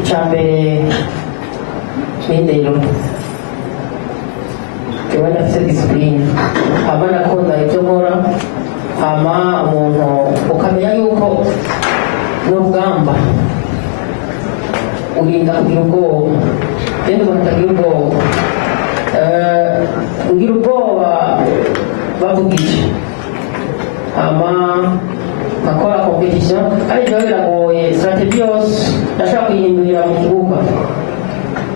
icyambere n'indero kewe ndafise disipurine hama nakunda ibyo nkora hama umuntu ukamenya yuko n'urugamba urinda kugira ubwoba genda umuntu utagira ubwoba ugira ubwoba bavuga iki hama nkakora competition ariko biba biragoye strategy yose ndashaka kuyihindurira mu kibuga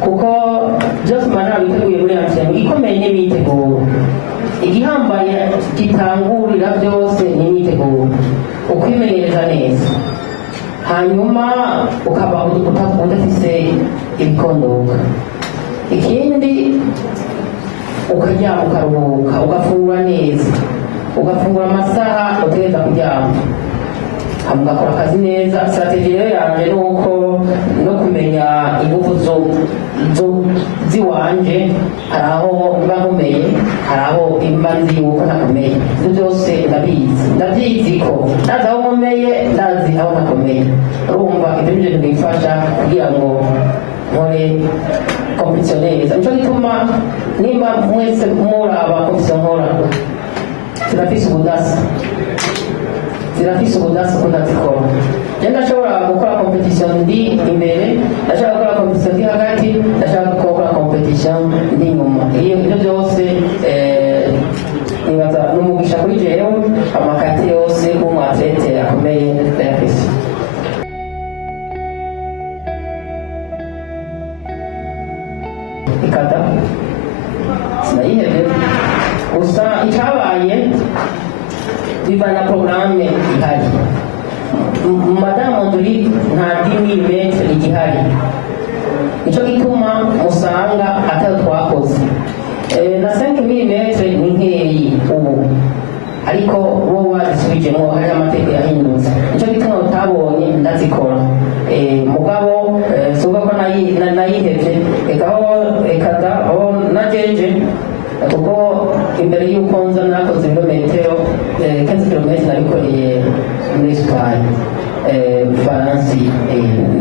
kuko byose mba nabiteguye muri antene igikomeye n'imyiteguro igihambaye gitangurira byose n'imyiteguro ukwimenyereza neza hanyuma ukaba udafise ibikondoka ikindi ukaryama ukaruhuka ugafungura neza ugafungura amasaha utegereza kuryama ugakora akazi neza strategy rero yanjye ni uko no kumenya ingufu ziwanje hari aho mba nkomeye hari aho mba nzi yuko ntakomeye ibyo byose ndabyizi ko ndazi aho nkomeye ndazi aho ntakomeye urumva ibyo ngibyo bimfasha kugira ngo nkore competition neza nicyo gituma nimba mwese muraba competition nkora zirafise ubudasa ko ndazikora rero ndashobora gukora competition ndi imbere ndashaka gukora competition ndi hagati ndashaka gukora competition ndi inyuma iyo ibyo byose nibaza n'umugisha kuri jewe amakati yose nk'umwatlete akomeye ndayafise ikada sinayihebye gusa icyabaye biva na porogaramu ihari madamu nduri nta 10 mm igihari nicyo gituma musanga atari twakoze na 5 mm ni nkeyi ubu ariko bo bazisubijemo hari amategeko yahindutse nicyo gituma utabonye ndazikora mugabo suba ko nayihebye ekada aho najeje kuko imbere y'uko nza nakoze ibirometero 15 km nabikoreye muri Espagne Faransi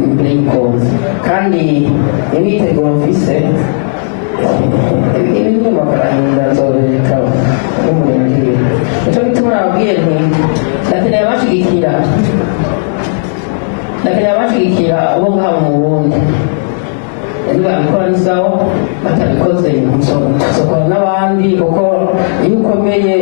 imbere y'uko nza kandi imyiteguro mfise ibintu mafaranga nzoreka n'umurenge nicyo bituma nababwiye nti ndakeneye abashigikira abo ngaho mu Burundi nibabikora ni sawa batabikoze nsokora n'abandi kuko iyo ukomeye